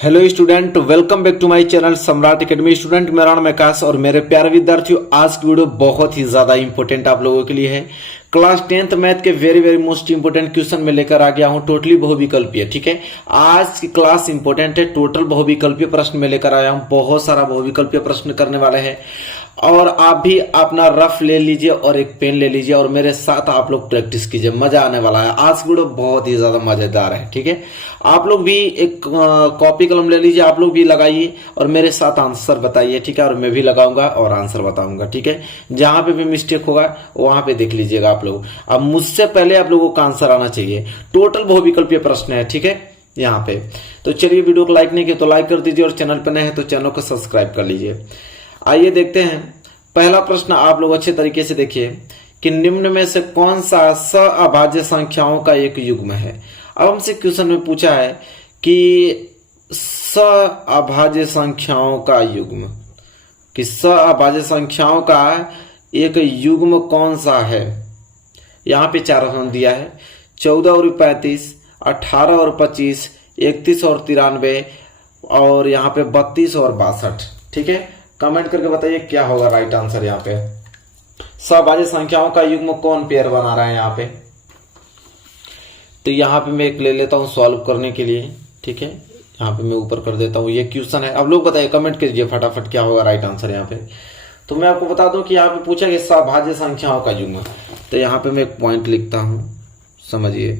Hello student, welcome back to my channel Samrat academy. Student, मेरा नाम आकाश और मेरे प्यारे विद्यार्थियों, आज की वीडियो बहुत ही ज्यादा इंपॉर्टेंट आप लोगों के लिए है। क्लास 10th मैथ के very very most important question में लेकर आ गया हूं, टोटली बहुविकल्पीय। ठीक है, आज की क्लास इंपॉर्टेंट है, टोटल बहुविकल्पीय प्रश्न में लेकर आया हूं। बहुत सारा बहुविकल्पीय प्रश्न करने वाले हैं और आप भी अपना रफ ले लीजिए और एक पेन ले लीजिए और मेरे साथ आप लोग प्रैक्टिस कीजिए, मजा आने वाला है। आज की वीडियो बहुत ही ज्यादा मजेदार है। ठीक है, आप लोग भी एक कॉपी कलम ले लीजिए, आप लोग भी लगाइए और मेरे साथ आंसर बताइए। ठीक है, और मैं भी लगाऊंगा और आंसर बताऊंगा। ठीक है, जहां पे भी मिस्टेक होगा वहां पे देख लीजिएगा आप लोग। अब मुझसे पहले आप लोगों का आंसर आना चाहिए। टोटल बहुविकल्पीय प्रश्न है। ठीक है, यहाँ पे तो चलिए, वीडियो को लाइक नहीं किया तो लाइक कर दीजिए और चैनल पर नए हैं तो चैनल को सब्सक्राइब कर लीजिए। आइए देखते हैं पहला प्रश्न। आप लोग अच्छे तरीके से देखिए कि निम्न में से कौन सा अभाज्य संख्याओं का एक युग्म है। अब हमसे क्वेश्चन में पूछा है कि अभाज्य संख्याओं का युग्म, कि अभाज्य संख्याओं का एक युग्म कौन सा है। यहाँ पे चार ऑप्शन दिया है, 14 और 35, 18 और 25, 31 और 93 और यहाँ पे 32 और 62। ठीक है, कमेंट करके बताइए क्या होगा राइट आंसर। यहाँ पे अभाज्य संख्याओं का युग्म कौन पेयर बना रहा है यहाँ पे। तो यहाँ पे मैं एक ले लेता हूँ सॉल्व करने के लिए। ठीक है, यहाँ पे मैं ऊपर कर देता हूँ, ये क्वेश्चन है। अब लोग बताइए, कमेंट कीजिए फटाफट क्या होगा राइट आंसर यहाँ पे। तो मैं आपको बता दूं कि यहाँ पे पूछा गया अभाज्य संख्याओं का युग्म। तो यहाँ पे मैं एक पॉइंट लिखता हूं, समझिए।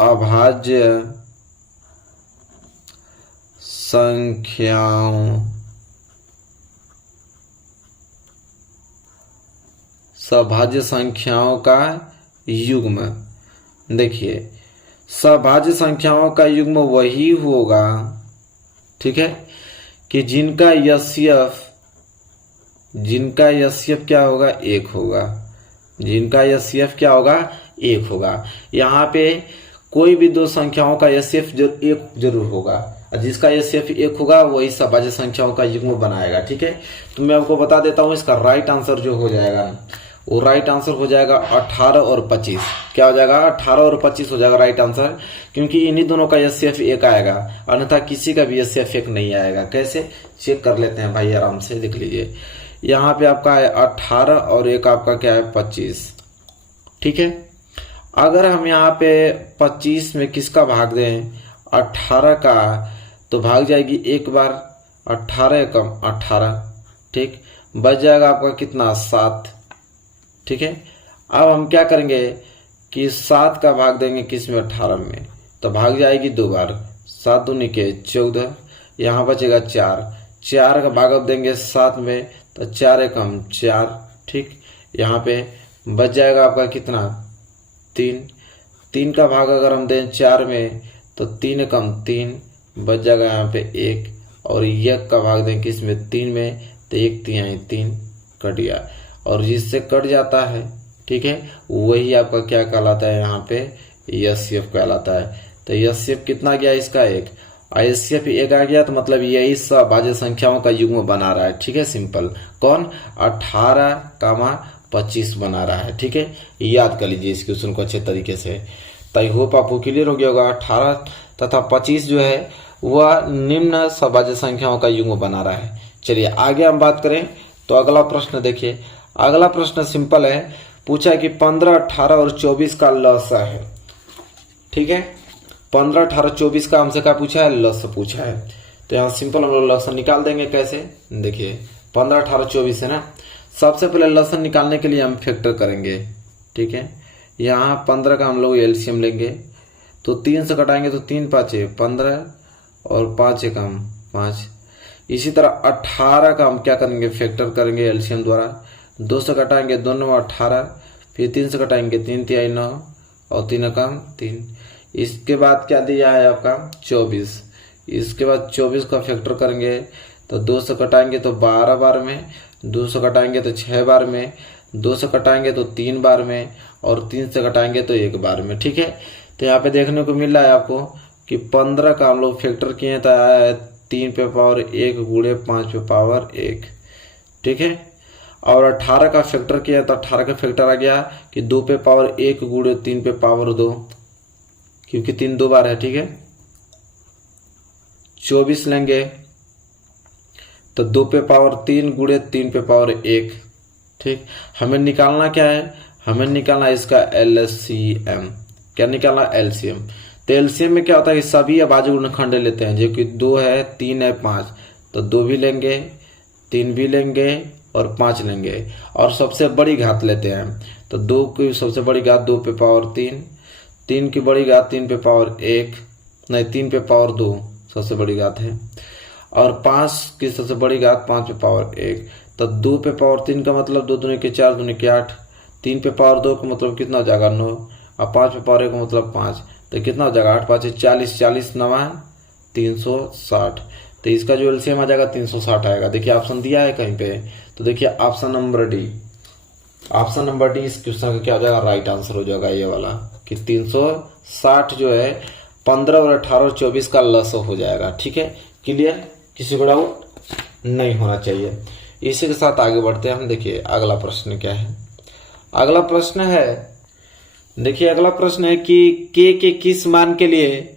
अभाज्य संख्याओं अभाज्य संख्याओं का युग्म। देखिए, अभाज्य संख्याओं का युग्म वही होगा, ठीक है, कि जिनका यस्यफ क्या होगा, एक होगा। जिनका यस्यफ क्या होगा, एक होगा। यहाँ पे कोई भी दो संख्याओं का यस्यफ एक जरूर होगा, और जिसका यस्यफ एक होगा वही अभाज्य संख्याओं का युग्म बनाएगा। ठीक है, तो मैं आपको बता देता हूं इसका राइट आंसर जो हो जाएगा वो राइट आंसर हो जाएगा 18 और 25। क्या हो जाएगा, 18 और 25 हो जाएगा राइट आंसर, क्योंकि इन्हीं दोनों का यस्यफ एक आएगा, अन्यथा किसी का भी यस्यफ एक नहीं आएगा। कैसे चेक कर लेते हैं भाई, आराम से देख लीजिए। यहाँ पे आपका है 18 और एक आपका क्या है 25। ठीक है, अगर हम यहाँ पे 25 में किसका भाग दें, 18 का, तो भाग जाएगी एक बार, 18 कम 18। ठीक, बच जाएगा आपका कितना, 7। ठीक है, अब हम क्या करेंगे कि 7 का भाग देंगे किस में, 18 में, तो भाग जाएगी दो बार, 7 दूनी के 14, यहाँ बचेगा 4। 4 का भाग अब देंगे 7 में, तो 4 कम 4। ठीक, यहाँ पे बच जाएगा आपका कितना, 3। 3 का भाग अगर हम दें 4 में, तो 3 कम 3, बच जाएगा यहाँ पे 1। और 1 का भाग दें किस में, 3 में, तो 1 3 3 कट गया। और जिससे कट जाता है, ठीक है, वही आपका क्या कहलाता है, यहाँ पे यस्यफ कहलाता है। तो यस्यफ कितना गया इसका, एक। यस्यफ एक आ गया, तो मतलब यही अभाज्य संख्याओं का युग्म बना रहा है। ठीक है, सिंपल। कौन, 18, 25 बना रहा है। ठीक है, याद कर लीजिए इस क्वेश्चन को अच्छे तरीके से। तो आई होप आपको क्लियर हो गया होगा। 18 तथा 25 जो है वह निम्न अभाज्य संख्याओं का युग्म बना रहा है। चलिए आगे हम बात करें तो अगला प्रश्न देखिए। अगला प्रश्न सिंपल है, पूछा कि 15, 18 और 24 का लसा है। ठीक है, 15, 18, 24 का हमसे क्या पूछा है, लस पूछा है। तो यहाँ सिंपल हम लोग लसन निकाल देंगे। कैसे, देखिए 15, 18, 24 है ना। सबसे पहले लसन निकालने के लिए हम फैक्टर करेंगे। ठीक है, यहाँ 15 का हम लोग एलसीएम लेंगे, तो 3 से कटाएंगे तो 3 5 15 और 5 कम 5। इसी तरह 18 का हम क्या करेंगे, फैक्टर करेंगे एलसीएम द्वारा। 2 से कटाएंगे 2 9 18, फिर 3 से कटाएंगे 3 3 9 और 3 कम 3। इसके बाद क्या दिया है आपका 24। इसके बाद 24 का फैक्टर करेंगे तो 2 से कटाएंगे तो 12 बार में, 2 से कटाएंगे तो 6 बार में, 2 से कटाएंगे तो 3 बार में, और 3 से कटाएंगे तो 1 बार में। ठीक है, तो यहाँ पे देखने को मिल रहा है आपको कि 15 का हम लोग फैक्टर किए तो आया है 3 पे पावर 1 गुणे 5 पे पावर 1। ठीक है, और 18 का फैक्टर किया तो 18 का फैक्टर आ गया कि 2 पे पावर 1 गुणे 3 पे पावर 2, क्योंकि 3 2 बार है, ठीक है। 24 लेंगे तो 2 पे पावर 3 गुणे 3 पे पावर 1, ठीक। हमें निकालना क्या है, हमें निकालना इसका एलसीएम। क्या निकालना, एलसीएम। तो एलसीएम में क्या होता है कि सभी अभाज्य गुणनखंड लेते हैं, जो कि 2 है, 3 है, 5, तो 2 भी लेंगे, 3 भी लेंगे और 5 लेंगे और सबसे बड़ी घात लेते हैं। तो 2 की सबसे बड़ी घात 2 पे पावर 3, 3 की बड़ी घात 3 पे पावर 1, नहीं 3 पे पावर 2 सबसे बड़ी घात है, और 5 की सबसे बड़ी घात 5 पे पावर 1। तो 2 पे पावर 3 का मतलब 2 दूनी के 4 दूनी के 8, 3 पे पावर 2 का मतलब कितना हो जाएगा 9, और 5 पे पावर 1 का मतलब 5, तो कितना हो जाएगा 8 5 40, 40 9 360। तो इसका जो एलसीएम आ जाएगा 360 आएगा। देखिए ऑप्शन दिया है कहीं पे, तो देखिए option number D, option number D इस क्वेश्चन का क्या हो जाएगा, राइट आंसर हो जाएगा ये वाला, कि 360 जो है 15 और 18 और 24 का लस हो जाएगा, ठीक है। क्लियर, किसी को डाउट नहीं होना चाहिए। इसी के साथ आगे बढ़ते हैं हम। देखिए अगला प्रश्न क्या है, अगला प्रश्न है, देखिए अगला प्रश्न है कि के किस मान के लिए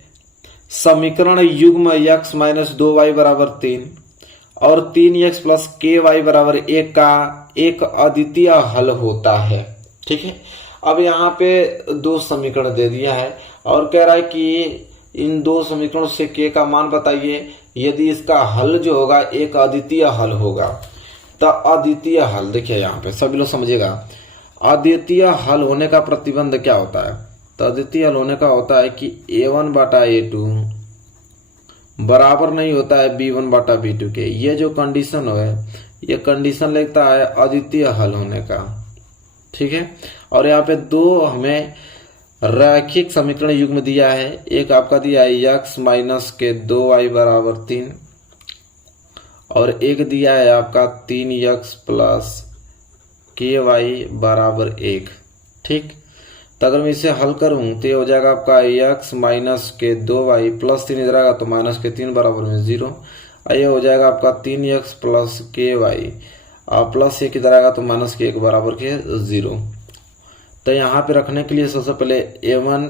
समीकरण युग्म x माइनस 2y बराबर 3 और 3x प्लस ky बराबर 1 का एक अद्वितीय हल होता है, ठीक है। अब यहाँ पे 2 समीकरण दे दिया है और कह रहा है कि इन 2 समीकरणों से k का मान बताइए यदि इसका हल जो होगा एक अद्वितीय हल होगा। तो अद्वितीय हल, देखिए यहाँ पे सभी लोग समझिएगा, अद्वितीय हल होने का प्रतिबंध क्या होता है। तो अद्वितीय हल होने का होता है कि a1 बटा a2 बराबर नहीं होता है b1 बटा b2 के। ये जो कंडीशन है, ये कंडीशन लगता है अद्वितीय हल होने का, ठीक है। और यहाँ पे 2 हमें रैखिक समीकरण युग्म दिया है, एक आपका दिया है x माइनस के 2y बराबर 3 और एक दिया है आपका 3x प्लस ky बराबर 1, ठीक। तो अगर मैं इसे हल करूं तो ये हो जाएगा आपका x माइनस के 2y प्लस 3 इधर आएगा तो माइनस के 3 बराबर में 0, और ये हो जाएगा आपका 3x प्लस ky और प्लस 1 इधर आएगा तो माइनस के 1 बराबर के 0। तो यहाँ पे रखने के लिए सबसे पहले a1,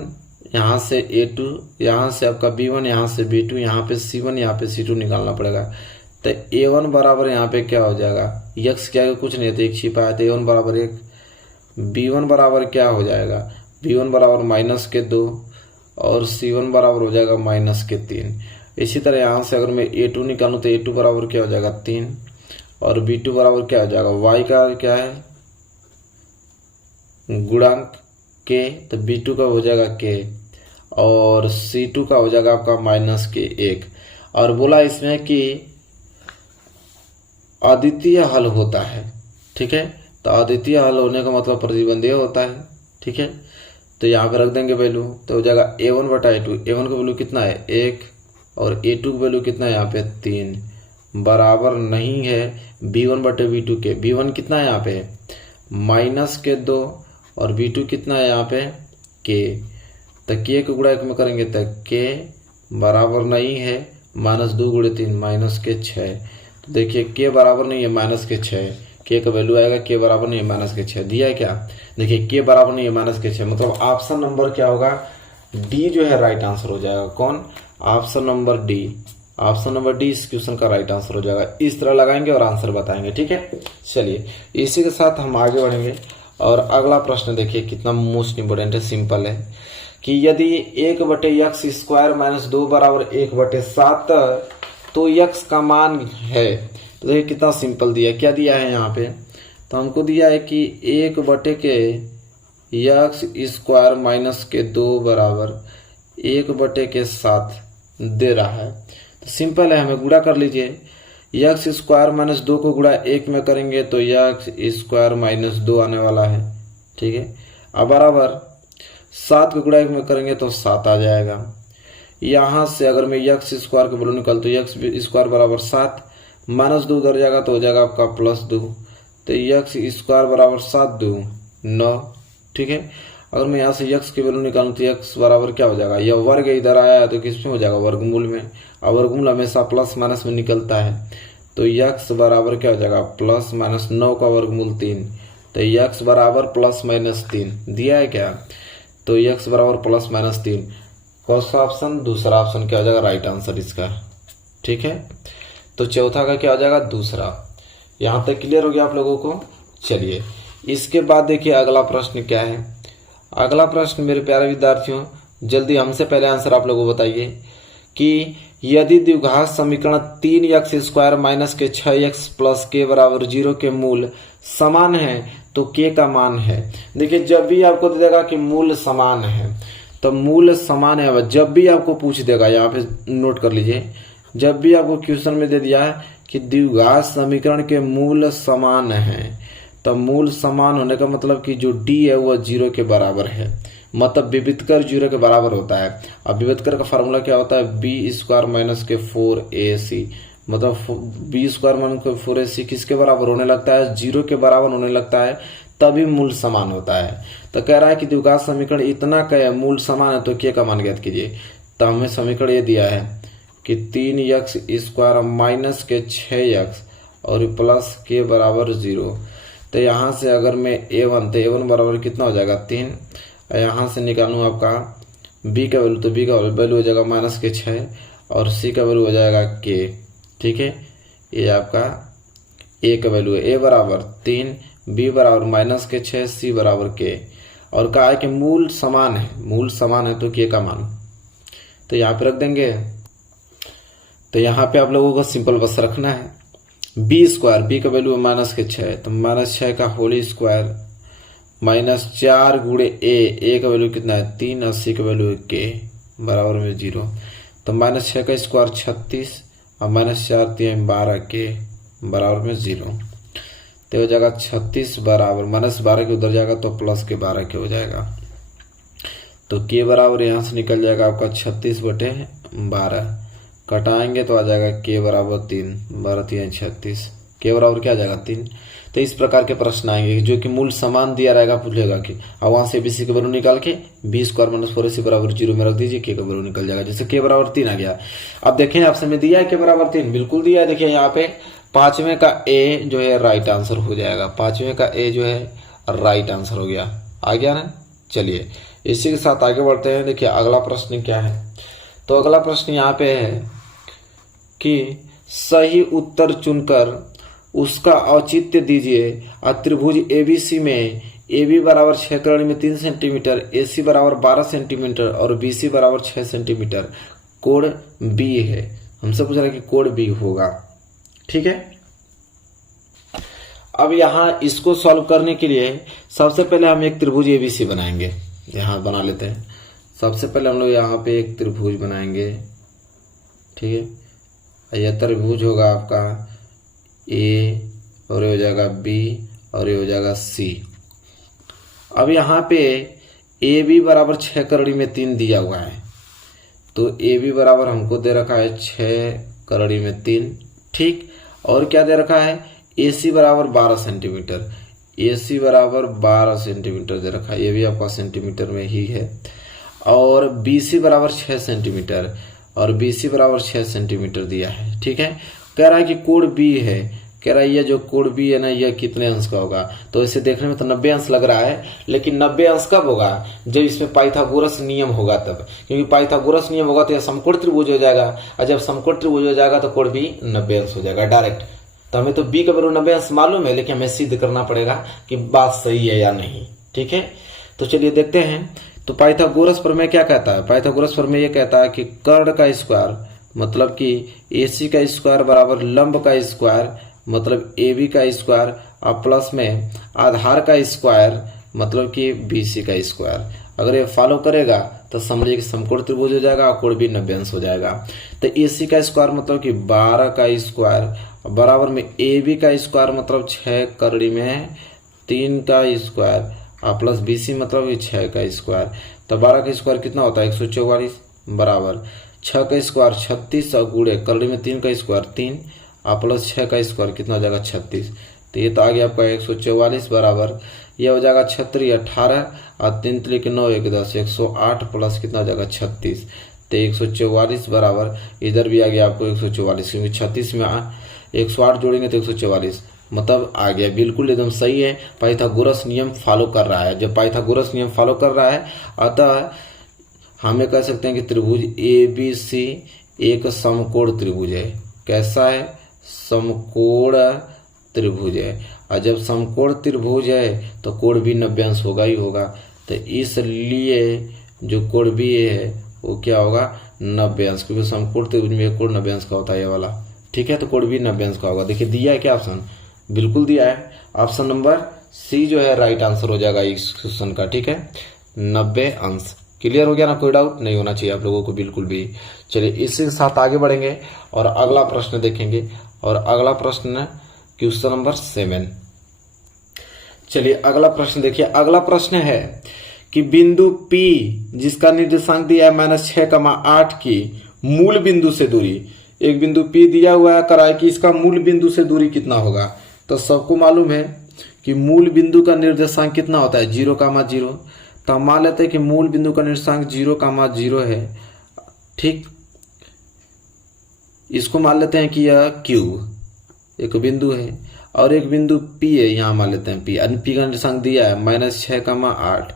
यहाँ से a2, यहाँ से आपका b1, यहाँ से b2, यहाँ पे c1, यहाँ पे c2 निकालना पड़ेगा। तो a1 बराबर यहाँ पे क्या हो जाएगा, x क्या है कुछ नहीं है तो 1 छिपा है, तो a1 बराबर 1, b1 बराबर क्या हो जाएगा, b1 बराबर माइनस के 2 और c1 बराबर हो जाएगा माइनस के 3। इसी तरह यहाँ से अगर मैं a2 निकालूं तो a2 बराबर क्या हो जाएगा 3 और b2 बराबर क्या हो जाएगा, y का क्या है गुणांक k, तो b2 का हो जाएगा k और c2 का हो जाएगा आपका माइनस के 1। और बोला इसमें कि अद्वितीय हल होता है, ठीक है। तो अद्वितीय हल होने का मतलब प्रतिबंध होता है, ठीक है। तो यहाँ पे रख देंगे वैल्यू, तो हो जाएगा a1 बटा a2, a1 का वैल्यू कितना है 1 और a2 का वैल्यू कितना है यहाँ पे 3, बराबर नहीं है b1 बटे b2 के। b1 कितना है यहाँ पे माइनस के 2 और b2 कितना है यहाँ पे k। तो k को गुणा 1 में करेंगे तो k बराबर नहीं है माइनस 2 गुणे 3 माइनस के 6। तो देखिए k बराबर नहीं है माइनस के 6, k का वैल्यू आएगा k बराबर नहीं है माइनस के 6, दिया है क्या। देखिए k बराबर नहीं है माइनस के 6, मतलब ऑप्शन नंबर क्या होगा, डी जो है राइट आंसर हो जाएगा। कौन, option number D, option number D इस क्वेश्चन का राइट आंसर हो जाएगा। इस तरह लगाएंगे और आंसर बताएंगे, ठीक है। चलिए इसी के साथ हम आगे बढ़ेंगे और अगला प्रश्न देखिए कितना मोस्ट इंपोर्टेंट है, सिंपल है कि यदि 1/x स्क्वायर माइनस 2 बराबर 1/7 तो x का मान है। तो देखिए कितना सिंपल दिया है, क्या दिया है यहाँ पे, तो हमको दिया है कि 1/x स्क्वायर माइनस के 2 बराबर 1/7 दे रहा है। तो सिंपल है, हमें गुणा कर लीजिए, x स्क्वायर माइनस 2 को गुणा 1 में करेंगे तो x स्क्वायर माइनस 2 आने वाला है, ठीक है। अब बराबर 7 को गुणा 1 में करेंगे तो 7 आ जाएगा। यहाँ से अगर मैं x स्क्वायर का वैल्यू निकाल तो x स्क्वायर बराबर 7, माइनस 2 उधर जाएगा तो हो जाएगा आपका +2, तो x स्क्वायर बराबर 7 2 9, ठीक है। अगर मैं यहाँ से x की वैल्यू निकालूँ तो x बराबर क्या हो जाएगा, यह वर्ग इधर आया है तो किस में हो जाएगा वर्गमूल में, और वर्गमूल हमेशा प्लस माइनस में निकलता है। तो x बराबर क्या हो जाएगा प्लस माइनस 9 का वर्गमूल 3, तो x बराबर प्लस माइनस 3 दिया है क्या, तो x बराबर प्लस माइनस 3। कौन सा ऑप्शन? दूसरा ऑप्शन क्या हो जाएगा राइट आंसर इसका। ठीक है, तो चौथा का क्या हो जाएगा? दूसरा। यहाँ तक क्लियर हो गया आप लोगों को? चलिए इसके बाद देखिए अगला प्रश्न क्या है। अगला प्रश्न मेरे प्यारे विद्यार्थियों, जल्दी हमसे पहले आंसर आप लोगों को बताइए कि यदि द्विघात समीकरण 3x² माइनस के 6x प्लस के बराबर 0 के मूल समान है तो के का मान है। देखिए जब भी आपको दे देगा कि मूल समान है तो मूल समान है, जब भी आपको पूछ देगा, यहाँ पे नोट कर लीजिए, जब भी आपको क्वेश्चन में दे दिया है कि द्विघात समीकरण के मूल समान है तो मूल समान होने का मतलब कि जो d है वह 0 के बराबर है, मतलब विविधकर 0 के बराबर होता है। अब विविधकर का फार्मूला क्या होता है? b² माइनस के 4ac, मतलब b² माइनस के 4ac किसके बराबर होने लगता है? 0 के बराबर होने लगता है, तभी मूल समान होता है। तो कह रहा है कि द्विघात समीकरण इतना का है, मूल समान है, तो के का मान ज्ञात कीजिए। तो हमें समीकरण ये दिया है कि 3x² माइनस के 6x और प्लस के बराबर 0। तो यहाँ से अगर मैं a1, तो a1 बराबर कितना हो जाएगा? 3। यहाँ से निकालूँ आपका b का वैल्यू, तो b का वैल्यू हो जाएगा माइनस के 6 और c का वैल्यू हो जाएगा k। ठीक है, ये आपका a का वैल्यू है, a बराबर 3, b बराबर माइनस के 6, c बराबर k। और कहा है कि मूल समान है, मूल समान है तो k का मान, तो यहाँ पे रख देंगे। तो यहाँ पे आप लोगों को सिंपल बस रखना है b² का वैल्यू है माइनस के 6, तो माइनस 6 का होल स्क्वायर माइनस 4 गुणे a का वैल्यू कितना है? 3 और c का वैल्यू है k बराबर में 0। तो माइनस 6 का स्क्वायर 36 और माइनस 4 3 12 k बराबर में 0। तो हो जाएगा 36 बराबर माइनस 12 के उधर जाएगा तो प्लस के 12 के हो जाएगा। तो k बराबर यहाँ से निकल जाएगा आपका 36/12, कटाएंगे तो आ जाएगा k बराबर 3, 12 3 36, k बराबर क्या आ जाएगा? 3। तो इस प्रकार के प्रश्न आएंगे जो कि मूल समान दिया रहेगा, पूछेगा कि अब वहां से bc का वैल्यू निकाल के b² माइनस 4ac बराबर 0 में रख दीजिए, k का वैल्यू निकल जाएगा। जैसे k बराबर 3 आ गया। अब देखें आपसे में दिया है k बराबर 3, बिल्कुल दिया है। देखिए यहाँ पे पांचवें का a जो है राइट आंसर हो जाएगा, पांचवें का a जो है राइट आंसर हो गया, आ गया ना। चलिए इसी के साथ आगे बढ़ते हैं। देखिए अगला प्रश्न क्या है, तो अगला प्रश्न यहाँ पे है कि सही उत्तर चुनकर उसका औचित्य दीजिए। त्रिभुज ABC में AB बराबर 6 कड़ी में 3 सेंटीमीटर, AC बराबर 12 सेंटीमीटर और BC बराबर 6 सेंटीमीटर कोण B है। हमसे पूछ रहा है कि कोण B होगा। ठीक है, अब यहाँ इसको सॉल्व करने के लिए सबसे पहले हम एक त्रिभुज ABC बनाएंगे। यहाँ बना लेते हैं। सबसे पहले हम लोग यहाँ पे एक त्रिभुज बनाएंगे। ठीक है, यह त्रिभुज होगा आपका A और ये हो जाएगा B और ये हो जाएगा C। अब यहाँ पे AB बराबर 6 कड़ी में 3 दिया हुआ है, तो AB बराबर हमको दे रखा है 6 कड़ी में 3। ठीक, और क्या दे रखा है? AC बराबर 12 सेंटीमीटर, AC बराबर 12 सेंटीमीटर दे रखा है, ये भी आपका सेंटीमीटर में ही है। और BC बराबर 6 सेंटीमीटर और BC बराबर 6 सेंटीमीटर दिया है। ठीक है, कह रहा है कि कोण B है, कह रहा है ये जो कोण B है ना, यह कितने अंश का होगा? तो इसे देखने में तो 90 अंश लग रहा है, लेकिन 90 अंश कब होगा? जब इसमें पाइथागोरस नियम होगा तब, क्योंकि पाइथागोरस नियम होगा तो यह समकोण त्रिभुज हो जाएगा, और जब समकोण त्रिभुज हो जाएगा तो कोण B 90 अंश हो जाएगा डायरेक्ट। तो हमें तो B का वैल्यू 90 अंश मालूम है, लेकिन हमें सिद्ध करना पड़ेगा कि बात सही है या नहीं। ठीक है, तो चलिए देखते हैं। तो पाइथागोरस प्रमेय क्या कहता है? पाइथागोरस प्रमेय ये कहता है कि कर्ण का स्क्वायर मतलब कि AC का स्क्वायर बराबर लंब का स्क्वायर मतलब AB का स्क्वायर और प्लस में आधार का स्क्वायर मतलब कि BC का स्क्वायर। अगर ये फॉलो करेगा तो समझिए कि समकोण त्रिभुज हो जाएगा और कोण भी 90 अंश हो जाएगा। तो AC का स्क्वायर मतलब कि 12 का स्क्वायर बराबर में AB का स्क्वायर मतलब 6 कड़ी में 3 का स्क्वायर और प्लस BC मतलब कि 6 का स्क्वायर। तो 12 का स्क्वायर कितना होता है? 144 बराबर 6 का स्क्वायर 36 और गुणे कड़ी में 3 का स्क्वायर 3 और प्लस 6 का स्क्वायर कितना हो जाएगा? 36। तो ये तो आ गया आपका 144 बराबर ये हो जाएगा 36 18 और 3 3 9 1 10 108 प्लस कितना हो जाएगा? 36। तो 144 बराबर इधर भी आ गया आपको 144, क्योंकि 36 में 108 जोड़ेंगे तो 144 मतलब आ गया। बिल्कुल एकदम सही है, पाइथागोरस नियम फॉलो कर रहा है। जब पाइथागोरस नियम फॉलो कर रहा है अतः हम ये कह सकते हैं कि त्रिभुज ABC एक समकोण त्रिभुज है। कैसा है? समकोण त्रिभुज है। और जब समकोण त्रिभुज है तो कोण भी 90 अंश होगा ही होगा। तो इसलिए जो कोण भी है वो क्या होगा? 90 अंश, क्योंकि समकोण त्रिभुज में कोण 90 अंश का होता है ये वाला। ठीक है, तो कोण भी 90 अंश का होगा। देखिए दिया है क्या ऑप्शन? बिल्कुल दिया है। ऑप्शन नंबर सी जो है राइट आंसर हो जाएगा इस क्वेश्चन का। ठीक है, 90 अंश। क्लियर हो गया ना? कोई डाउट नहीं होना चाहिए आप लोगों को बिल्कुल भी। चलिए इसी के साथ आगे बढ़ेंगे और अगला प्रश्न देखेंगे। और अगला प्रश्न क्वेश्चन नंबर 7। चलिए अगला प्रश्न देखिए। अगला प्रश्न है कि बिंदु P जिसका निर्देशांक दिया है -6,8 की मूल बिंदु से दूरी। एक बिंदु P दिया हुआ है, करा है कि इसका मूल बिंदु से दूरी कितना होगा। तो सबको मालूम है कि मूल बिंदु का निर्देशांक कितना होता है? 0,0। तो हम मान लेते हैं कि मूल बिंदु का निर्देशांक 0,0 है। ठीक, इसको मान लेते हैं कि यह Q एक बिंदु है और एक बिंदु P है, यहाँ मान लेते हैं P। P का निर्देशांक दिया है -6,8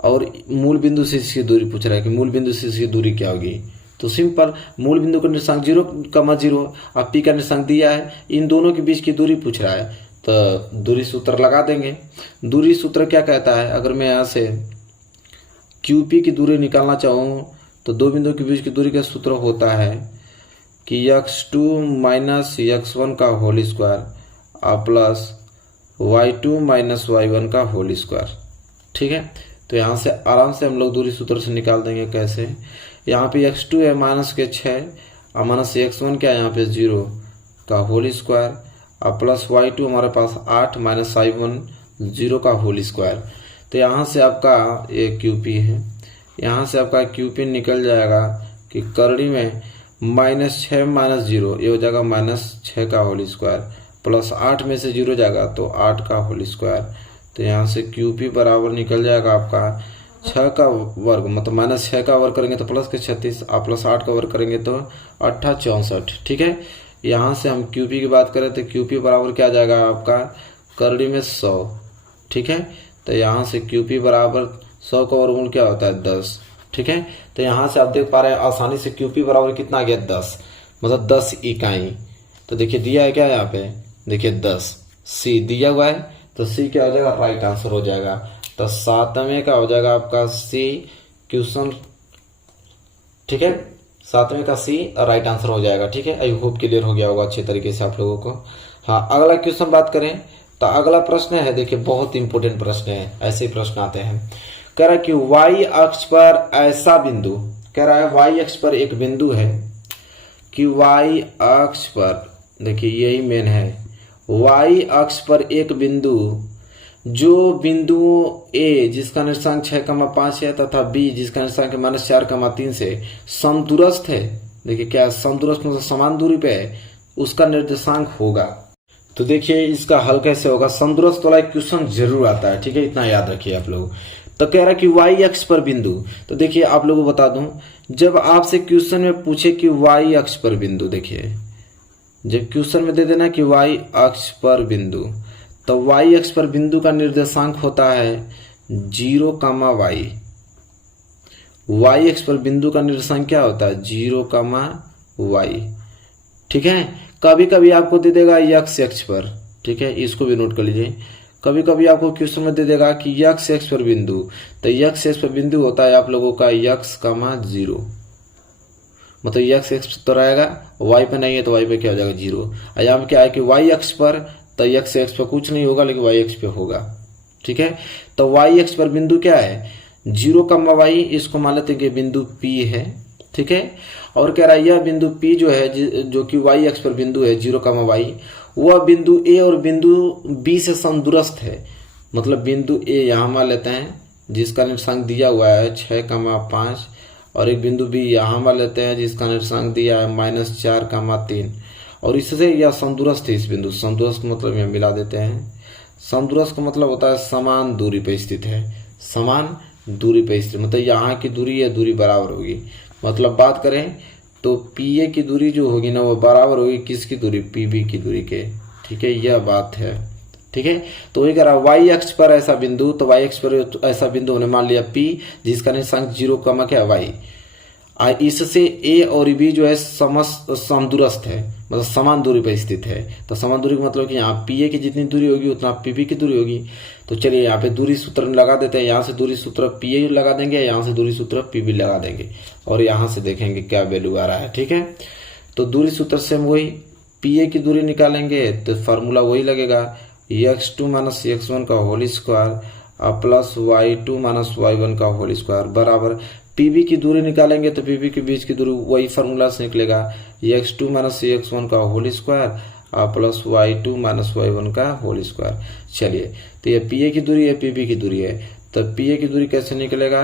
और मूल बिंदु से इसकी दूरी पूछ रहा है कि मूल बिंदु से इसकी दूरी क्या होगी। तो सिंपल, मूल बिंदु का निर्देशांक 0,0 और P का निर्देशांक दिया है, इन दोनों के बीच की दूरी पूछ रहा है। तो दूरी सूत्र लगा देंगे। दूरी सूत्र क्या कहता है? अगर मैं यहाँ से QP की दूरी निकालना चाहूँ तो दो बिंदु के बीच की दूरी का सूत्र होता है कि x2 - x1 का whole square plus y2 - y1 का होल स्क्वायर। ठीक है, तो यहाँ से आराम से हम लोग दूरी सूत्र से निकाल देंगे। कैसे? यहाँ पे x2 है -6 और -x1 क्या है यहाँ पे 0 का होल स्क्वायर और प्लस y2 हमारे पास 8 - y1 0 का होल स्क्वायर। तो यहाँ से आपका ये QP है, यहाँ से आपका QP निकल जाएगा कि करड़ी में -6 - 0 ये हो जाएगा -6 का होल स्क्वायर प्लस 8 में से 0 जाएगा तो 8 का होल स्क्वायर। तो यहाँ से QP बराबर निकल जाएगा आपका 6 का वर्ग, मतलब -6 का वर्ग करेंगे तो प्लस के 36 और प्लस 8 का वर्ग करेंगे तो 8 64। ठीक है, यहाँ से हम QP की बात करें तो QP बराबर क्या आ जाएगा आपका करड़ी में 100। ठीक है, तो यहाँ से QP बराबर 100 का वर्गमूल क्या होता है 10। ठीक है, तो यहाँ से आप देख पा रहे हैं आसानी से QP बराबर कितना आ गया 10, मतलब 10 इकाई। तो देखिए दिया है क्या यहाँ पे? देखिए 10 C दिया हुआ है, तो C क्या हो जाएगा? राइट आंसर हो जाएगा। तो 7वें का हो जाएगा आपका C क्वेश्चन। ठीक है, 7वें का C राइट आंसर हो जाएगा। ठीक है, आई होप क्लियर हो गया होगा अच्छे तरीके से आप लोगों को। हाँ, अगला क्वेश्चन बात करें तो अगला प्रश्न है, देखिए बहुत इंपॉर्टेंट प्रश्न है, ऐसे ही प्रश्न आते हैं। कह रहा है कि y अक्ष पर ऐसा बिंदु, कह रहा है y अक्ष पर एक बिंदु है कि y अक्ष पर, देखिए यही मेन है, y अक्ष पर एक बिंदु जो बिंदु A जिसका निर्देशांक 6,5 है तथा B जिसका निर्देशांक -4,3 से समदूरस्थ है। देखिए क्या समदूरस्थ मतलब समान दूरी पे है, उसका निर्देशांक होगा। तो देखिए इसका हल कैसे होगा? समदूरस्थ वाला एक क्वेश्चन जरूर आता है। ठीक है, इतना याद रखिए आप लोग। तो कह रहा है कि y अक्ष पर बिंदु, तो देखिए आप लोगों को बता दूं, जब आपसे क्वेश्चन में पूछे कि y अक्ष पर बिंदु, देखिए जब क्वेश्चन में दे देना कि y अक्ष पर बिंदु, तो y अक्ष पर बिंदु का निर्देशांक होता है 0, y अक्ष पर बिंदु का निर्देशांक क्या होता है 0, y। ठीक है, कभी कभी आपको दे देगा x अक्ष पर। ठीक है, इसको भी नोट कर लीजिए। कभी कभी आपको क्वेश्चन में दे देगा कि x अक्ष पर बिंदु, तो x अक्ष पर बिंदु होता है आप लोगों का x, 0, मतलब x अक्ष तो रहेगा, y पे नहीं है तो y पे क्या हो जाएगा 0। और यहाँ पे क्या है कि y अक्ष पर, तो x अक्ष पर कुछ नहीं होगा लेकिन y अक्ष पे होगा। ठीक है, तो y अक्ष पर बिंदु क्या है 0, इसको मान लेते हैं कि बिंदु P है। ठीक है, और कह रहा है यह बिंदु P जो है, जो कि y अक्ष पर बिंदु है 0, वह बिंदु A और बिंदु B से समदूरस्थ है। मतलब बिंदु A यहाँ मान लेते हैं जिसका निर्देशांक दिया हुआ है 6,5 और एक बिंदु B यहाँ मान लेते हैं जिसका निर्देशांक दिया है -4,3 और इससे यह समदूरस्थ है। इस बिंदु समदूरस्थ मतलब यहाँ मिला देते हैं। समदूरस्थ का मतलब होता है समान दूरी पर स्थित है, समान दूरी पर स्थित, मतलब यहाँ की दूरी या दूरी बराबर होगी। मतलब बात करें तो PA की दूरी जो होगी ना वो बराबर होगी किसकी दूरी, PB की दूरी के। ठीक है, यह बात है। ठीक है। तो वही कह रहा वाई अक्ष पर ऐसा बिंदु, तो वाई अक्ष पर ऐसा बिंदु हमने मान लिया P जिसका निर्देशांक 0, क्या वाई। इससे ए और बी जो है समदूरस्थ है, मतलब समान दूरी पर स्थित है। तो समान दूरी का मतलब कि यहाँ पीए की जितनी दूरी होगी उतना पीबी की दूरी होगी। तो चलिए यहाँ पे दूरी सूत्र लगा देते हैं। यहाँ से दूरी सूत्र पीए लगा देंगे, यहाँ से दूरी सूत्र पीबी लगा देंगे और यहाँ से देखेंगे क्या वैल्यू आ रहा है। ठीक है, तो दूरी सूत्र से हम वही पीए की दूरी निकालेंगे तो फार्मूला वही लगेगा x2 माइनस x1 का whole square plus y2 minus y1 का होल स्क्वायर बराबर पीबी की दूरी निकालेंगे तो पीबी के बीच की दूरी वही फार्मूला से निकलेगा x2 माइनस x1 का whole square plus y2 minus y1 का होल स्क्वायर। चलिए, तो ये पीए की दूरी है, पीबी की दूरी है, तो पीए की दूरी कैसे निकलेगा,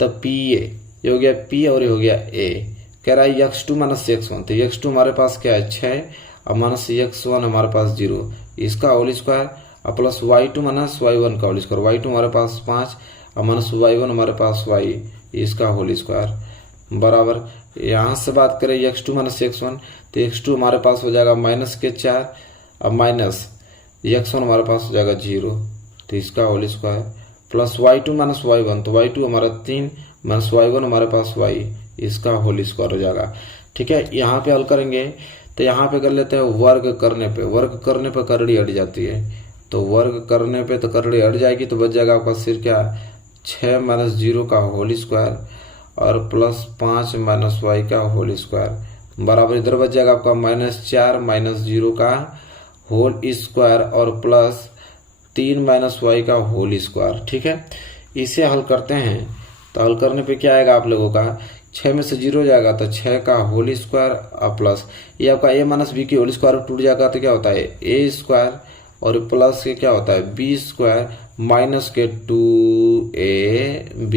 तो पीए ये हो गया पी और ये हो गया ए। कह रहा है x2 माइनस x1, तो x2 हमारे पास क्या है 6 और माइनस x1 हमारे पास 0, इसका होल स्क्वायर और प्लस y2 माइनस y1 का होल स्क्वायर। y2 हमारे पास 5 और माइनस y1 हमारे पास y, इसका होल स्क्वायर बराबर। यहाँ से बात करें x2 माइनस x1, तो x2 हमारे पास हो जाएगा माइनस के 4 और माइनस x1 हमारे पास हो जाएगा 0, तो इसका whole square plus y2 minus y1, तो y2 हमारा 3 माइनस y1 हमारे पास y, इसका होल स्क्वायर हो जाएगा। ठीक है, यहाँ पे हल करेंगे तो यहाँ पे कर लेते हैं वर्ग करने पे करड़ी हट जाती है, तो वर्ग करने पे तो करड़ी हट जाएगी तो बच जाएगा आपका सिर्फ क्या 6 माइनस 0 का होल स्क्वायर और प्लस 5 माइनस y का होल स्क्वायर बराबर इधर बच जाएगा आपका -4 माइनस 0 का होल स्क्वायर और प्लस 3 माइनस y का होल स्क्वायर। ठीक है, इसे हल करते हैं तो हल करने पे क्या आएगा आप लोगों का 6 में से 0 जाएगा तो 6 का होल स्क्वायर और प्लस ये आपका a माइनस बी की होल स्क्वायर टूट जाएगा तो क्या होता है a स्क्वायर और प्लस के क्या होता है b स्क्वायर माइनस के 2ab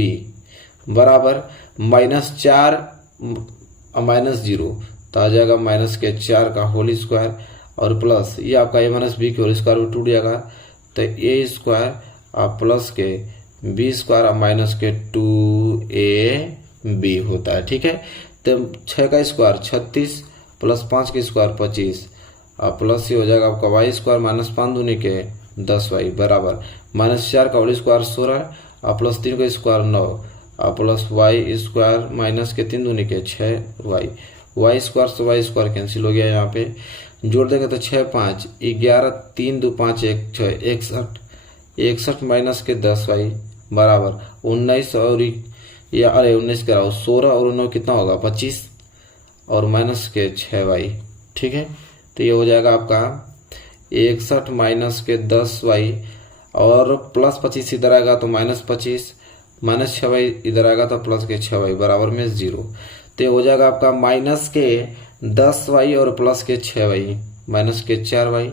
बराबर -4 माइनस 0 तो आ जाएगा -4 का होल स्क्वायर और प्लस ये आपका a माइनस बी की होल स्क्वायर टूट जाएगा तो a स्क्वायर और प्लस के b स्क्वायर माइनस के 2ab होता है। ठीक है, तो 6 का स्क्वायर 36 प्लस 5 का स्क्वायर 25 और प्लस ये हो जाएगा आपका y स्क्वायर माइनस 5 दूनी के 10y बराबर -4 का होल स्क्वायर 16 और प्लस 3 का स्क्वायर 9 और प्लस y स्क्वायर माइनस के 3 दूनी के 6y, y स्क्वायर से y स्क्वायर कैंसिल हो गया। यहाँ पे जोड़ देंगे तो 6 5 11 3 2 5 1 6 61 माइनस के 10y बराबर 19 और या अरे 19 कराओ 16 और 9 कितना होगा 25 और माइनस के 6y। ठीक है, तो ये हो जाएगा आपका 61 माइनस के 10y और प्लस 25 इधर आएगा तो -25 माइनस 6y इधर आएगा तो प्लस के 6y बराबर में 0, तो ये हो जाएगा आपका माइनस के 10y और प्लस के 6y माइनस के 4y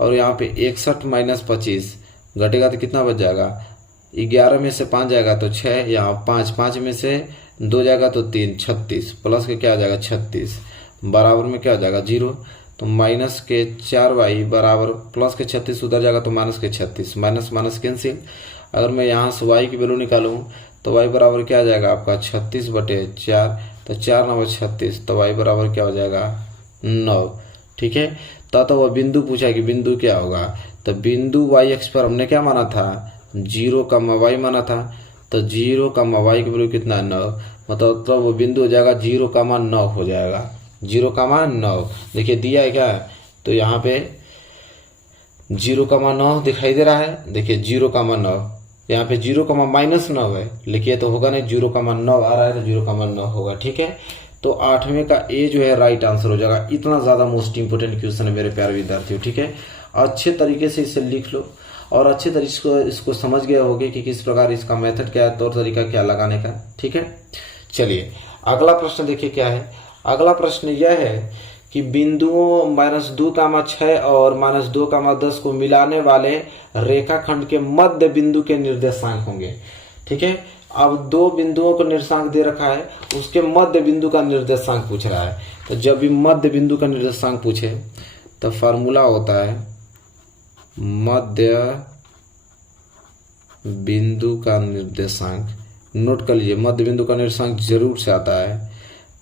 और यहाँ पे 61 माइनस 25 घटेगा तो कितना बच जाएगा 11 में से 5 जाएगा तो 6, यहाँ 5 में से 2 जाएगा तो 3 36 प्लस के क्या आ जाएगा 36 बराबर में क्या आ जाएगा 0, तो माइनस के 4y बराबर प्लस के 36 उधर जाएगा तो माइनस के 36 माइनस माइनस कैंसिल। अगर मैं यहाँ से y की वैल्यू निकालूँ तो y बराबर क्या आ जाएगा आपका 36/4, तो 4 9 36 तो y बराबर क्या हो जाएगा 9। ठीक है, तो वह बिंदु पूछा कि बिंदु क्या होगा, तो बिंदु y अक्ष पर हमने क्या माना था 0, y माना था, तो 0, y की वैल्यू कितना 9, मतलब तो वो बिंदु हो जाएगा 0, 9 हो जाएगा 0, 9। देखिए दिया है क्या, तो यहाँ पे 0,9 दिखाई दे रहा है, देखिए 0,9 यहाँ पे 0,-9 है, लिखिए तो होगा नहीं 0,9 आ रहा है तो 0,9 होगा। ठीक है, तो 8वें का ए जो है राइट आंसर हो जाएगा। इतना ज़्यादा मोस्ट इंपोर्टेंट क्वेश्चन है मेरे प्यारे विद्यार्थियों। ठीक है, अच्छे तरीके से इसे लिख लो और अच्छे तरीके से इसको समझ गए होगे कि किस प्रकार इसका मेथड क्या है, तौर तरीका क्या लगाने का। ठीक है, चलिए अगला प्रश्न देखिए क्या है। अगला प्रश्न यह है कि बिंदुओं -2,6 और -2,10 को मिलाने वाले रेखाखंड के मध्य बिंदु के निर्देशांक होंगे। ठीक है, अब दो बिंदुओं को निर्देशांक दे रखा है, उसके मध्य बिंदु का निर्देशांक पूछ रहा है। तो जब भी मध्य बिंदु का निर्देशांक पूछे तो फार्मूला होता है मध्य बिंदु का निर्देशांक। नोट कर लीजिए, मध्य बिंदु का निर्देशांक जरूर से आता है।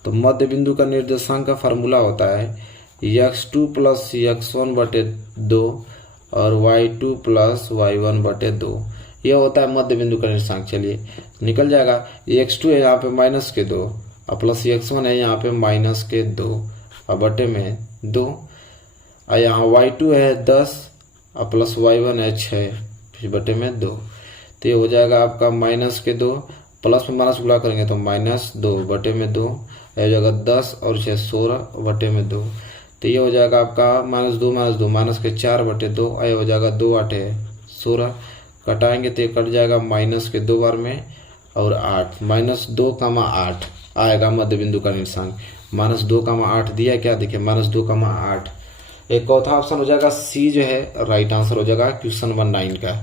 तो मध्य बिंदु का निर्देशांक का फार्मूला होता है x2 + x1/2 और y2 प्लस y1 बटे 2, यह होता है मध्य बिंदु का निर्देशांक। चलिए निकल जाएगा, x2 है यहाँ पे माइनस के 2 और प्लस x1 है यहाँ पे माइनस के 2 और बटे में 2, और यहाँ y2 है 10 और प्लस y1 है 6 फिर बटे में 2। तो ये हो जाएगा आपका माइनस के 2, प्लस में माइनस गुणा करेंगे तो माइनस 2 बटे में 2, हो जाएगा 10 और 6 16 बटे में 2। तो ये हो जाएगा आपका -2 माइनस के 4 बटे 2, ये हो जाएगा 2 8 16, कटाएंगे तो ये कट जाएगा माइनस के 2 बार में और 8, -2,8 आएगा मध्य बिंदु का निर्देशांक। -2,8 दिया क्या, देखिए -2,8। एक चौथा ऑप्शन हो जाएगा सी जो है राइट आंसर हो जाएगा क्वेश्चन नंबर 9 का।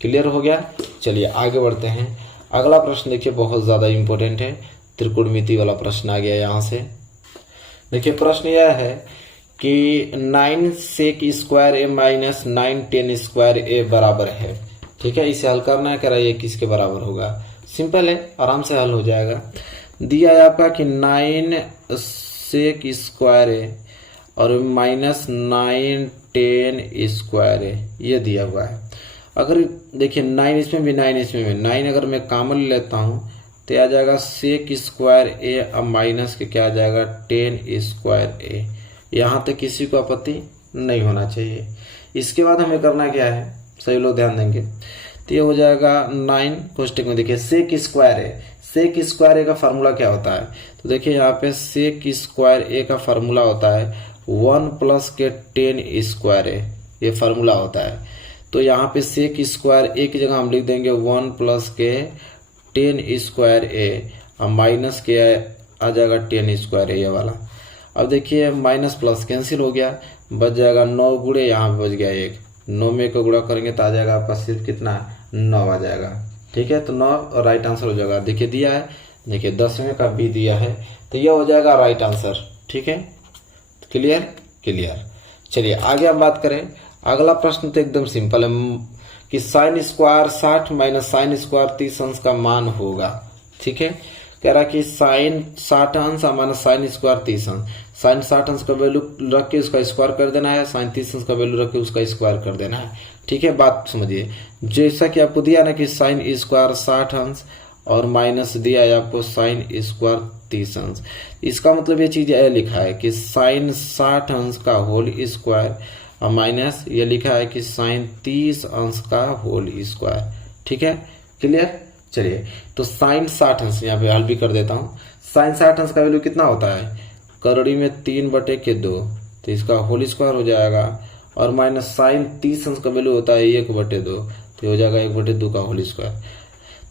क्लियर हो गया। चलिए आगे बढ़ते हैं। अगला प्रश्न देखिए बहुत ज़्यादा इंपॉर्टेंट है, त्रिकोणमिति वाला प्रश्न आ गया यहाँ से। देखिए प्रश्न यह है कि 9 sec स्क्वायर ए माइनस 9 tan स्क्वायर ए बराबर है। ठीक है, इसे हल करना है, कह रहा है ये किसके बराबर होगा। सिंपल है, आराम से हल हो जाएगा। दिया है आपका कि 9 sec स्क्वायर ए और माइनस 9 tan स्क्वायर ए, ये दिया हुआ है। अगर देखिए 9 इसमें भी 9 इसमें भी, 9 अगर मैं कॉमन लेता हूँ तो आ जाएगा sec स्क्वायर ए और माइनस के क्या आ जाएगा tan स्क्वायर ए। यहाँ तक किसी को आपत्ति नहीं होना चाहिए। इसके बाद हमें करना क्या है, सही लोग ध्यान देंगे। तो ये हो जाएगा 9 कोष्टक में देखिए sec स्क्वायर ए, sec स्क्वायर ए का फार्मूला क्या होता है, तो देखिए यहाँ पे sec स्क्वायर ए का फार्मूला होता है 1 प्लस के tan स्क्वायर ए, ये फार्मूला होता है। तो यहाँ पे sec स्क्वायर ए की जगह हम लिख देंगे 1 प्लस के tan स्क्वायर ए और माइनस के आ जाएगा tan स्क्वायर ए, ये वाला। अब देखिए माइनस प्लस कैंसिल हो गया, बच जाएगा 9 गुणे, यहाँ पे बच गया 1, 9 में को गुणा करेंगे तो आ जाएगा आपका सिर्फ कितना 9 आ जाएगा। ठीक है, तो 9 राइट आंसर हो जाएगा। देखिए दिया है, देखिए 10वें का भी दिया है, तो यह हो जाएगा राइट आंसर। ठीक है, क्लियर क्लियर। चलिए आगे हम बात करें। अगला प्रश्न तो एकदम सिंपल है कि sine square 60 minus sine square 30 अंश का मान होगा। ठीक है, कह रहा कि साइन 60 अंश माइनस साइन स्क्वायर 30 अंश, साइन 60 अंश का वैल्यू रख के उसका स्क्वायर कर देना है, साइन 30 अंश का वैल्यू रख के उसका स्क्वायर कर देना है। ठीक है, बात समझिए। जैसा कि आपको दिया ना कि साइन स्क्वायर 60 अंश और माइनस दिया है आपको साइन स्क्वायर 30 अंश, इसका मतलब ये चीज लिखा है कि साइन 60 अंश का होल स्क्वायर और माइनस ये लिखा है कि साइन 30 अंश का होल स्क्वायर। ठीक है, क्लियर। चलिए तो साइन 60 अंश यहाँ पे हल भी कर देता हूँ। साइन 60 अंश का वैल्यू कितना होता है, करोड़ी में 3/2, तो इसका होल स्क्वायर हो जाएगा, और माइनस साइन 30 अंश का वैल्यू होता है 1/2, तो हो जाएगा 1/2 का होल स्क्वायर।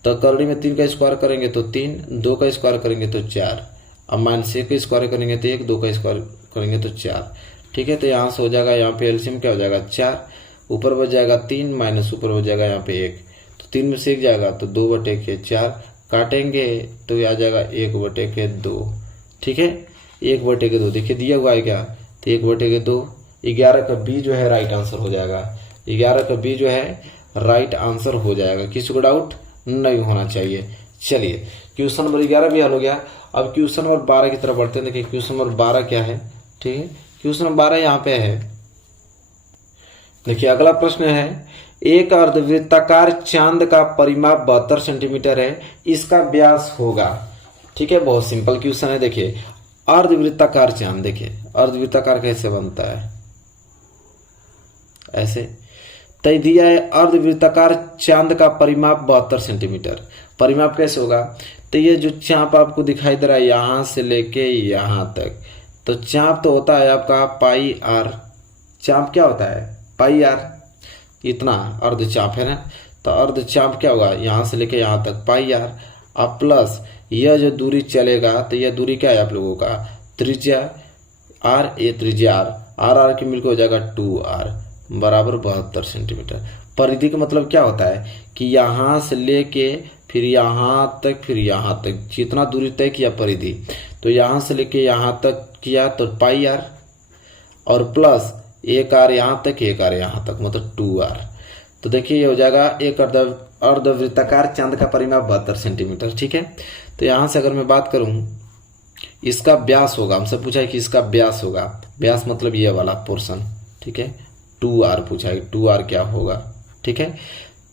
तो करोड़ी में 3 का स्क्वायर करेंगे तो 3, 2 का स्क्वायर करेंगे तो 4, अब माइनस 1 का स्क्वायर करेंगे तो 1, 2 का स्क्वायर करेंगे तो 4। ठीक है, तो यहाँ से हो जाएगा, यहाँ पे एलसीएम क्या हो जाएगा 4, ऊपर बच जाएगा 3 माइनस ऊपर बच जाएगा यहाँ पे 1, तो 3 में से 1 जाएगा तो 2/4, काटेंगे तो ये आ जाएगा 1/2। ठीक है, 1/2। देखिए दिया हुआ है क्या, तो 1/2, 11 का बी जो है राइट आंसर हो जाएगा। 11 का बी जो है राइट आंसर हो जाएगा, किसी को डाउट नहीं होना चाहिए। चलिए क्वेश्चन नंबर 11 भी हल हो गया। अब क्वेश्चन नंबर 12 की तरफ बढ़ते हैं। देखिए क्वेश्चन नंबर 12 क्या है। ठीक है, क्वेश्चन नंबर 12 यहाँ पे है। देखिए अगला प्रश्न है, एक अर्धवृत्ताकार चांद का परिमाप 72 सेंटीमीटर है, इसका व्यास होगा। ठीक है, बहुत सिंपल क्वेश्चन है। देखिए अर्धवृत्ताकार चांद, देखिए अर्धवृत्ताकार कैसे बनता है, ऐसे तय दिया है अर्धवृत्ताकार चांद का परिमाप 72 सेंटीमीटर। परिमाप कैसे होगा, तो ये जो चाप आपको दिखाई दे रहा है यहां से लेके यहां तक, तो चाप तो होता है आपका पाई आर। चाप क्या होता है, पाई आर, इतना अर्धचाप है ना, तो अर्धचाप क्या होगा, यहां से लेके यहां तक पाई आर, अब प्लस यह जो दूरी चलेगा तो यह दूरी क्या है आप लोगों का त्रिज्या आर, ये त्रिज्या आर, आर की मिलकर हो जाएगा 2r बराबर 72 सेंटीमीटर। परिधि का मतलब क्या होता है कि यहां से लेके फिर यहां तक फिर यहां तक जितना दूरी तय किया परिधि, तो यहां से लेके यहां तक किया तो पाई आर, और प्लस 1r यहां तक 1r यहां तक मतलब 2r। तो देखिए ये हो जाएगा एक अर्धवृत्ताकार चांद का परिमाप 72 सेंटीमीटर। ठीक है, तो यहां से अगर मैं बात करूं इसका व्यास होगा, हमसे पूछा है कि इसका व्यास होगा, व्यास मतलब ये वाला पोर्शन। ठीक है, 2r पूछा है, 2r क्या होगा। ठीक है,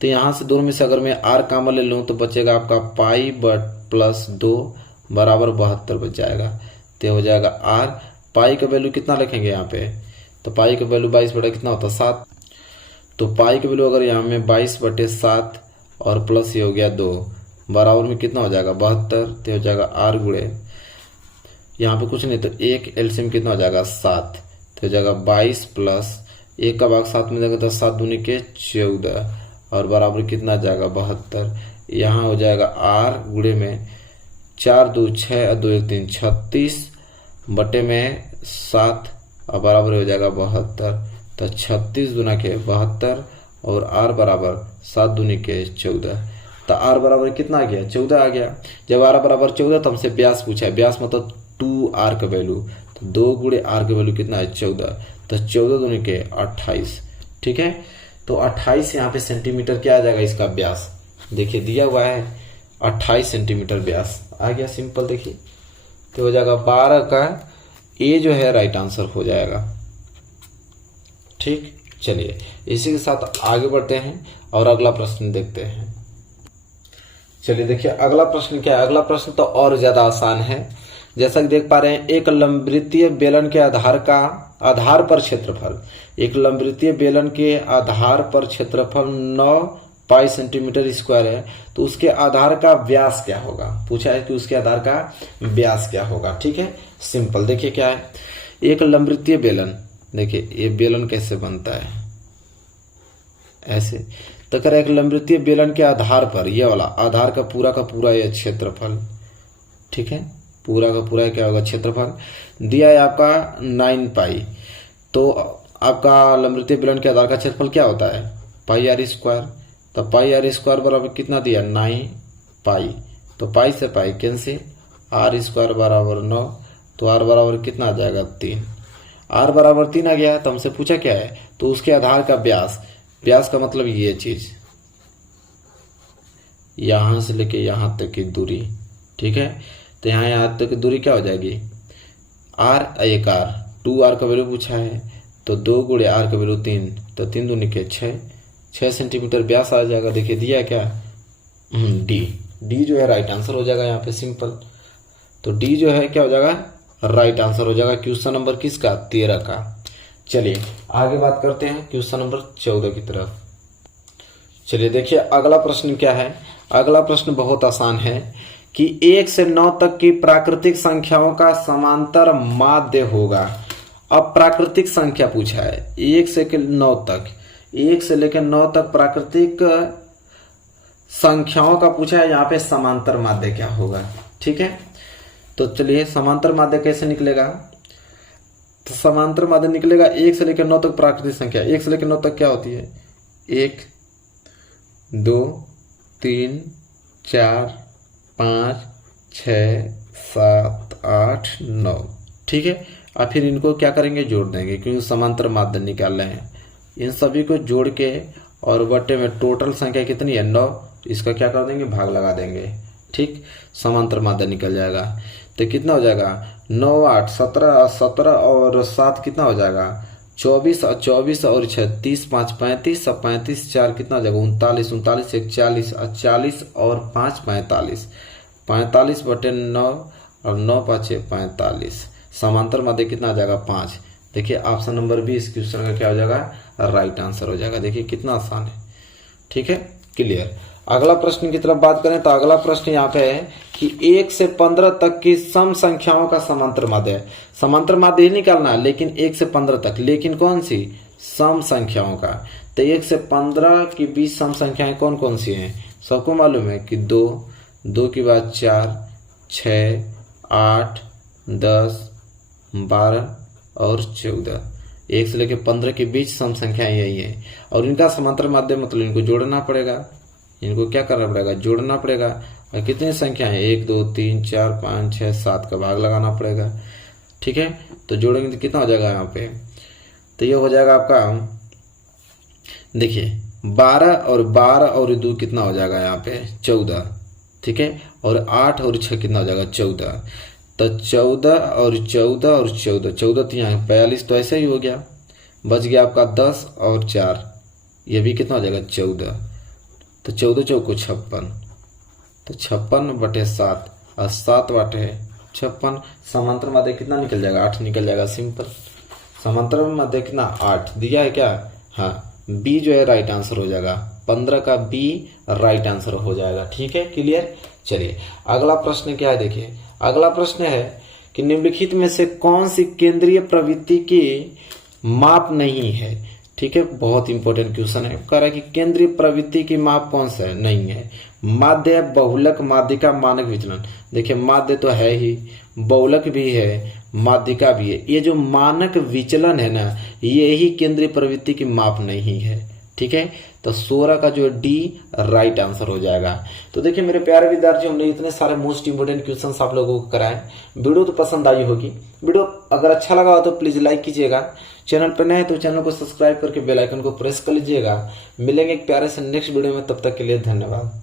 तो यहाँ से दोनों में से अगर मैं r कॉमन ले लूँ तो बचेगा आपका पाई बट प्लस 2 बराबर 72 बच जाएगा। तो हो जाएगा r, पाई का वैल्यू कितना लिखेंगे यहाँ पे, तो पाई का वैल्यू 22 बटा कितना होता है 7, तो पाई का वैल्यू अगर यहाँ में 22/7 और प्लस ये हो गया 2 बराबर में कितना हो जाएगा 72, तो हो जाएगा r गुणे यहाँ पे कुछ नहीं तो एक एलसीएम कितना हो जाएगा 7, तो हो जाएगा 22 प्लस 1 का भाग 7 में देगा तो 7 दूनी के 14 और बराबर कितना आ जाएगा 72। यहाँ हो जाएगा r गुणे में 4 2 6 और 2 1 3 36 बटे में 7 और बराबर हो जाएगा 72। तो 36 दूना के 72 और r बराबर 7 दूनी के 14, तो r बराबर कितना आ गया 14 आ गया। जब r बराबर 14 तो हमसे व्यास पूछा है, व्यास मतलब 2r का वैल्यू, तो 2 गुणे r का वैल्यू कितना है 14, तो 14 दूनी के 28। ठीक है, तो 28 यहाँ पे सेंटीमीटर क्या आ जाएगा इसका व्यास, देखिए दिया हुआ है 28 सेंटीमीटर व्यास आ गया सिंपल। देखिए तो हो जाएगा 12 का ए जो है राइट आंसर हो जाएगा। ठीक, चलिए इसी के साथ आगे बढ़ते हैं और अगला प्रश्न देखते हैं। चलिए देखिए अगला प्रश्न क्या है, अगला प्रश्न तो और ज्यादा आसान है। जैसा कि देख पा रहे हैं, एक लंबवृत्तीय बेलन के आधार पर क्षेत्रफल, एक लंबवृत्तीय बेलन के आधार पर क्षेत्रफल 9 पाई सेंटीमीटर स्क्वायर है, तो उसके आधार का व्यास क्या होगा, पूछा है कि उसके आधार का व्यास क्या होगा। ठीक है, सिंपल देखिए क्या है, एक लंबवृत्तीय बेलन, देखिए ये बेलन कैसे बनता है ऐसे, तो कह रहा है एक लंबवृत्तीय बेलन के आधार पर, ये वाला आधार का पूरा ये क्षेत्रफल, ठीक है, पूरा का पूरा क्या होगा क्षेत्रफल, दिया है आपका 9 पाई, तो आपका लंबवृत्तीय बेलन के आधार का क्षेत्रफल क्या होता है पाई आर स्क्वायर, तो पाई आर स्क्वायर बराबर कितना दिया 9 पाई, तो पाई से पाई कैंसिल, आर स्क्वायर बराबर 9, तो आर बराबर कितना आ जाएगा 3, आर बराबर 3 आ गया। तो हमसे पूछा क्या है, तो उसके आधार का व्यास, व्यास का मतलब ये चीज यहां से लेके यहां तक की दूरी, ठीक है, तो यहां तक की दूरी क्या हो जाएगी आर, एक आर, 2r का वैल्यू पूछा है, तो 2 गुणे आर का वैल्यू 3, तो 3 दूनी के 6 सेंटीमीटर व्यास आ जाएगा। देखिए दिया क्या डी जो है राइट आंसर हो जाएगा यहाँ पे सिंपल, तो डी जो है क्या हो जाएगा राइट आंसर हो जाएगा। क्वेश्चन नंबर किसका 13 का। चलिए आगे बात करते हैं क्वेश्चन नंबर 14 की तरफ। चलिए देखिए अगला प्रश्न क्या है, अगला प्रश्न बहुत आसान है कि 1 से 9 तक की प्राकृतिक संख्याओं का समांतर माध्य होगा। अब प्राकृतिक संख्या पूछा है 1 से 9 तक, 1 से लेकर 9 तक प्राकृतिक संख्याओं का पूछा है, यहाँ पे समांतर माध्य क्या होगा। ठीक है, तो चलिए समांतर माध्य कैसे निकलेगा, तो समांतर माध्य निकलेगा 1 से लेकर 9 तक प्राकृतिक संख्या, 1 से लेकर 9 तक क्या होती है 1 2 3 4 5 6 7 8 9, ठीक है। और फिर इनको क्या करेंगे जोड़ देंगे, क्योंकि समांतर माध्य निकाल रहे हैं, इन सभी को जोड़ के और बट्टे में टोटल संख्या कितनी है 9, इसका क्या कर देंगे भाग लगा देंगे, ठीक, समांतर माध्य निकल जाएगा। तो कितना हो जाएगा 9 8 17 17 और 7 कितना हो जाएगा 24 और 24 और 6 30 5 35 और 35 4 कितना हो जाएगा 39 39 1 40 और 40 और 5 45 45 बटे 9 और 9 5 45, समांतर माध्य कितना आ जाएगा 5। देखिए ऑप्शन नंबर 20 क्वेश्चन का क्या हो जाएगा राइट आंसर हो जाएगा। देखिए कितना आसान है, ठीक है, क्लियर। अगला प्रश्न की तरफ बात करें तो अगला प्रश्न यहाँ पे है कि 1 से 15 तक की सम संख्याओं का समांतर माध्य है। समांतर माध्य ही निकालना है, लेकिन 1 से 15 तक, लेकिन कौन सी सम संख्याओं का, तो 1 से 15 के बीच सम संख्याएं कौन कौन सी हैं, सबको मालूम है कि 2 2 के बाद 4 6 8 10 12 और 14, 1 से लेकर 15 के बीच सम संख्याएं यही है, और इनका समांतर माध्य मतलब इनको जोड़ना पड़ेगा, इनको क्या करना पड़ेगा जोड़ना पड़ेगा। और कितनी संख्या है 1 2 3 4 5 6 7 का भाग लगाना पड़ेगा, ठीक है। तो जोड़ेंगे तो कितना हो जाएगा यहाँ पे, तो ये हो जाएगा आपका देखिए 12 और 12 और 2 कितना हो जाएगा यहाँ पे 14, ठीक है, और 8 और 6 कितना हो जाएगा 14, तो 14 और 14 और 14 14 तो यहाँ 42, तो ऐसे ही हो गया बच गया आपका 10 और 4, ये भी कितना हो जाएगा 14। तो 14 चौको 56, तो 56/7 और 7 बाटे 56। समांतर मध्य कितना निकल जाएगा 8 निकल जाएगा, सिंपल। समांतर मध्य कितना 8 दिया है क्या, हाँ, बी जो है राइट आंसर हो जाएगा, 15 का बी राइट आंसर हो जाएगा। ठीक है, क्लियर। चलिए अगला प्रश्न क्या है, देखिए अगला प्रश्न है कि निम्नलिखित में से कौन सी केंद्रीय प्रवृत्ति की माप नहीं है। ठीक है, बहुत इंपॉर्टेंट क्वेश्चन है। कह रहा है कि केंद्रीय प्रवृत्ति की माप कौन सा है, नहीं है। माध्य, बहुलक, माध्यिका, मानक विचलन। देखिए माध्य तो है ही, बहुलक भी है, माध्यिका भी है। ये जो मानक विचलन है ना, ये ही केंद्रीय प्रवृत्ति की माप नहीं है। ठीक है, तो 16 का जो डी राइट आंसर हो जाएगा। तो देखिए मेरे प्यारे विद्यार्थी, हमने इतने सारे मोस्ट इंपोर्टेंट क्वेश्चंस आप लोगों को कराए। वीडियो तो पसंद आई होगी। वीडियो अगर अच्छा लगा हो तो प्लीज लाइक कीजिएगा। चैनल पर नए तो चैनल को सब्सक्राइब करके बेल आइकन को प्रेस कर लीजिएगा। मिलेंगे एक प्यारे से नेक्स्ट वीडियो में, तब तक के लिए धन्यवाद।